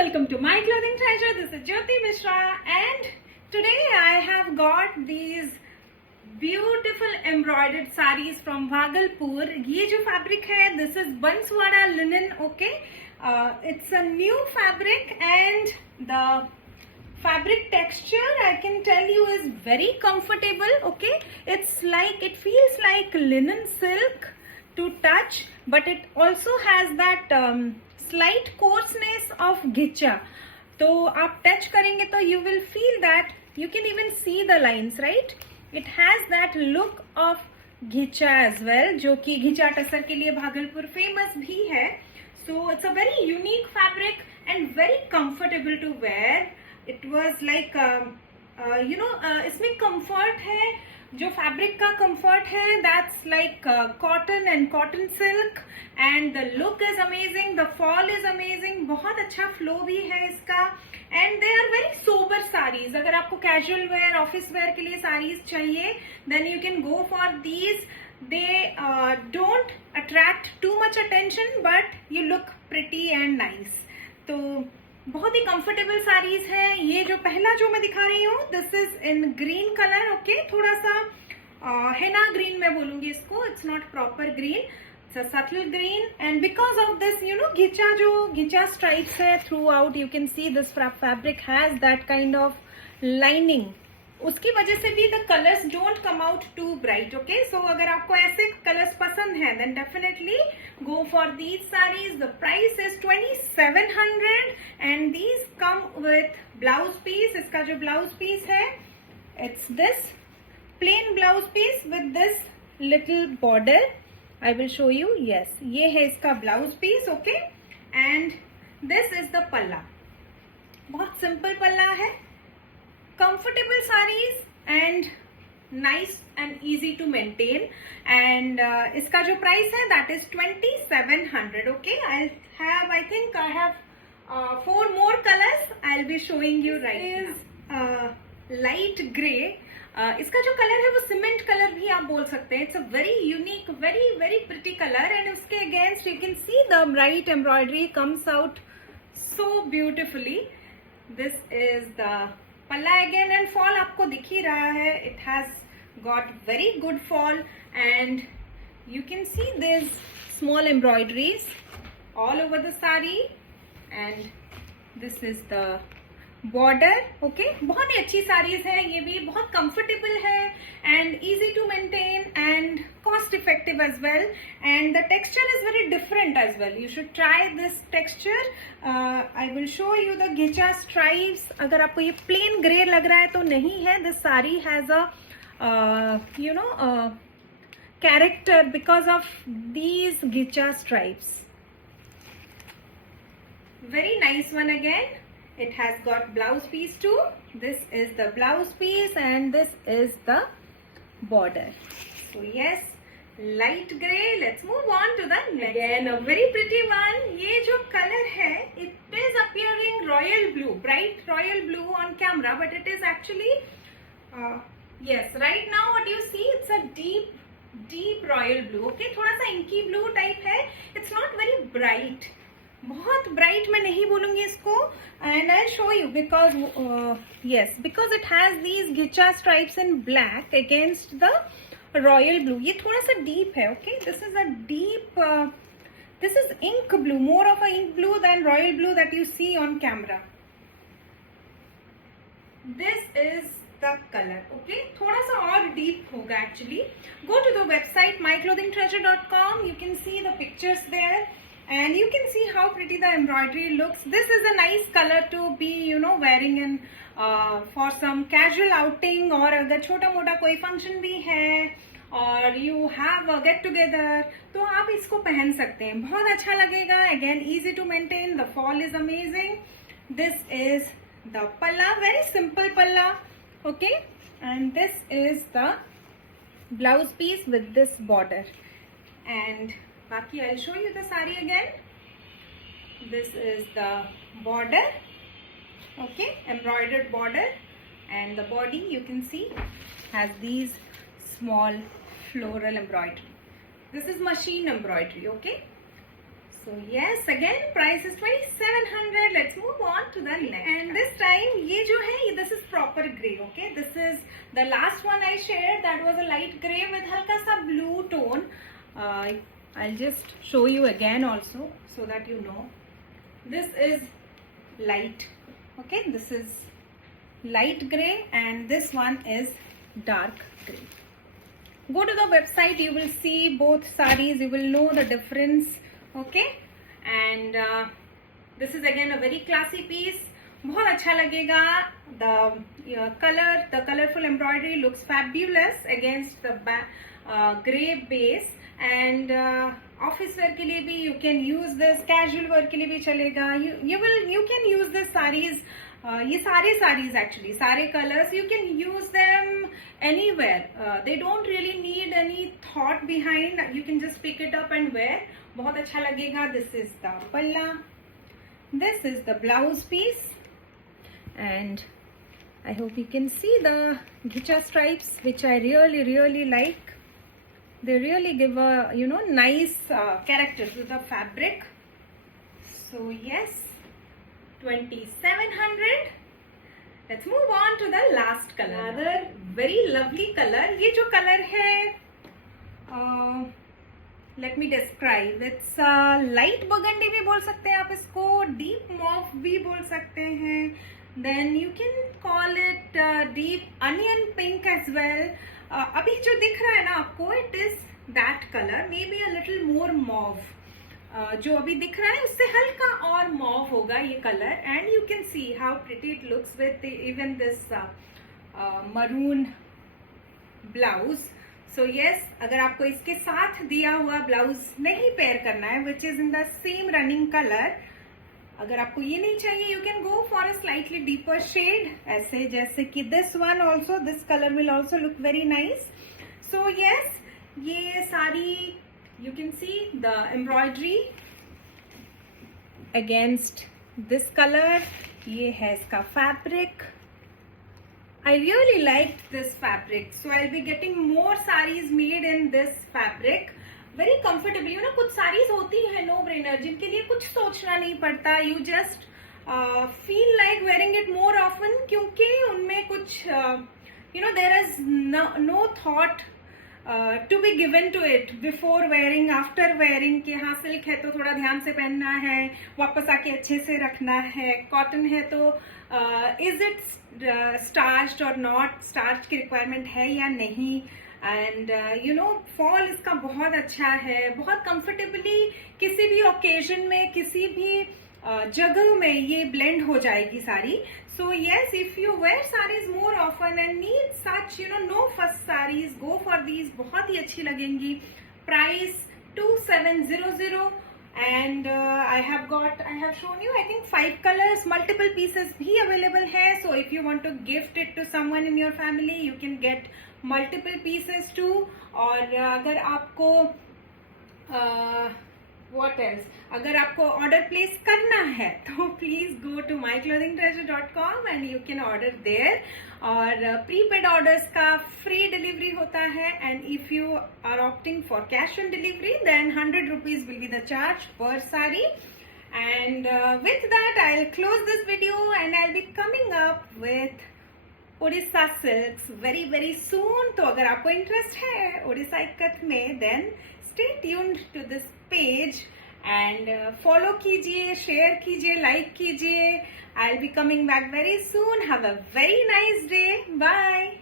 welcome to My Clothing Treasure. This is Jyoti Mishra and today I have got these beautiful embroidered sarees from Bhagalpur. ये जो fabric है, this is Banswara linen, okay? It's a new fabric and the fabric texture I can tell you is very comfortable, okay? It feels like linen silk to touch, but it also has that slight कोर्सनेस of घिचा. तो आप touch करेंगे तो you will feel that you can even see the lines, right. It has that look of घिचा as well, जो कि घिचा टसर के लिए भागलपुर फेमस भी है. So it's a very unique fabric and very comfortable to wear. It was like इसमें comfort है, जो फैब्रिक का कंफर्ट है, that's like cotton and cotton silk and the look is amazing, the fall is amazing. बहुत अच्छा flow भी है इसका and they are very sober saris. अगर आपको कैजुअल वेयर, ऑफिस वेयर के लिए साड़ीज चाहिए then you can go for these. They don't attract too much attention but you look pretty and nice. तो बहुत ही कंफर्टेबल साड़ीज है. ये जो पहला जो मैं दिखा रही हूँ, this is in green colour, okay. थोड़ा सा हेना ग्रीन मैं बोलूंगी इसको. It's not proper green, it's a subtle green and because of this ghicha stripes है throughout. You can see this fabric has that kind of lining. उसकी वजह से भी the colours don't come out too bright, okay. So अगर आपको ऐसे कलर्स पसंद है then definitely go for these saris. The price is 2700 and these come with blouse piece. इसका जो ब्लाउज पीस है, it's this plain blouse piece with this little border. I will show you. Yes, ये है इसका blouse piece, okay. And this is the palla. बहुत simple पल्ला है. Comfortable sarees and nice and easy to maintain and इसका जो price है that is 2700, okay. I think I have 4 more colors I'll be showing you right now. Light gray. इसका जो colour है वो सीमेंट कलर भी आप बोल सकते हैं. It's a very unique, very very pretty colour and उसके against you can see the bright embroidery comes out so beautifully. This is the palla again and fall आपको दिख ही रहा है. It has got very good fall and you can see this small embroideries all over the sari and this is the border, okay. बहुत ही अच्छी साड़ीज है. ये भी बहुत कंफर्टेबल है and easy to maintain and cost effective as well and the texture is very different as well. You should try this texture. I will show you the ghicha stripes. अगर आपको ये प्लेन ग्रे लग रहा है तो नहीं है. This sari has a character because of these ghicha stripes. Very nice one again. It has got blouse piece too. This is the blouse piece and this is the border. So yes, light gray. Let's move on to the next. Again a very pretty one. ये जो color है, it is appearing royal blue, bright royal blue on camera, but it is actually yes, right now what you see, it's a deep royal blue. Okay, थोड़ा सा inky blue type है. It's not very bright. बहुत bright मैं नहीं बोलूंगी इसको and I show you because yes, because it has these ghicha stripes in black against the royal blue. ये थोड़ा सा डीप है, okay. This is a deep, this is ink blue, more of a ink blue than royal blue that you see on camera. This is the colour, okay. थोड़ा सा और deep होगा actually. Go to the website myclothingtreasure.com. you can see the pictures there and you can see how pretty the embroidery looks. This is a nice color to be wearing in for some casual outing, और अगर छोटा मोटा कोई function भी है और you have a get together तो आप इसको पहन सकते हैं. बहुत अच्छा लगेगा. Again easy to maintain. The fall is amazing. This is the palla, very simple palla, okay. And this is the blouse piece with this border and बाकी I'll show you the saree again. This is the border, okay, embroidered border and the body you can see has these small floral embroidery. This is machine embroidery, okay. So yes, again price is 2700. Let's move on gray. Okay, this is the last one I shared. That was a light gray with halka sa blue tone. I'll just show you again also so that you know. This is light. Okay, this is light gray and this one is dark gray. Go to the website, you will see both sarees, you will know the difference. Okay, and this is again a very classy piece. बहुत अच्छा लगेगा. The color, the colorful embroidery looks fabulous against the gray base. And office wear के लिए भी you can use this, casual wear के लिए भी चलेगा. You can use this sarees. ये सारे sarees actually, सारे colors, you can use them anywhere. They don't really need any thought behind. You can just pick it up and wear. बहुत अच्छा लगेगा. This is the palla. This is the blouse piece. And I hope you can see the ghicha stripes, which I really like. They really give a, you know, nice character to the fabric. So yes, 2700. Let's move on to the last color. Another very lovely color. ये जो color है, let me describe. It's light burgundy भी बोल सकते हैं आप इसको, deep mauve भी बोल सकते हैं. Then you can call it deep onion pink as well. अभी जो दिख रहा है ना आपको, it is that color, maybe a little more mauve. जो अभी दिख रहा है उससे हल्का और mauve होगा ये color, and you can see how pretty it looks with even this maroon blouse. So yes, अगर आपको इसके साथ दिया हुआ blouse नहीं pair करना है, which is in the same running color, अगर आपको ये नहीं चाहिए, you can go for a slightly deeper shade, ऐसे जैसे कि this one also, this color will also look very nice. So yes, ये सारी, you can see the embroidery against this color. ये है इसका fabric. I really liked this fabric, so I'll be getting more sarees made in this fabric. Very comfortable. You know, कुछ sarees होती हैं no brainer, जिनके लिए कुछ सोचना नहीं पड़ता. You just feel like wearing it more often, क्योंकि उनमें कुछ you know, there is no thought to be given to it before wearing, after wearing. कि हाँ सिल्क है तो थोड़ा ध्यान से पहनना है, वापस आके अच्छे से रखना है. कॉटन है तो is it starched or not, starch की requirement है या नहीं. एंड यू नो, फॉल इसका बहुत अच्छा है, बहुत कंफर्टेबली किसी भी ओकेजन में, किसी भी जगह में ये ब्लेंड हो जाएगी sari. So yes, if you wear saris more often and need such, you know, no first saris, go for these, बहुत ही अच्छी लगेंगी. Price 2700. And I have shown you, I think 5 colors, multiple pieces भी available है. So if you want to gift it to someone in your family, you can get multiple pieces too. और अगर आपको what else, अगर आपको order place करना है तो please go to myclothingtreasure.com and you can order there. और prepaid orders का free delivery होता है, and if you are opting for cash on delivery, then 100 rupees will be the charge per saree. And with that, I'll close this video and I'll be coming up with Odisha silks very soon. तो अगर आपको interest है Odisha ikat में, then stay tuned to this page and follow कीजिए, share कीजिए, like कीजिए. I'll be coming back very soon. Have a very nice day. Bye.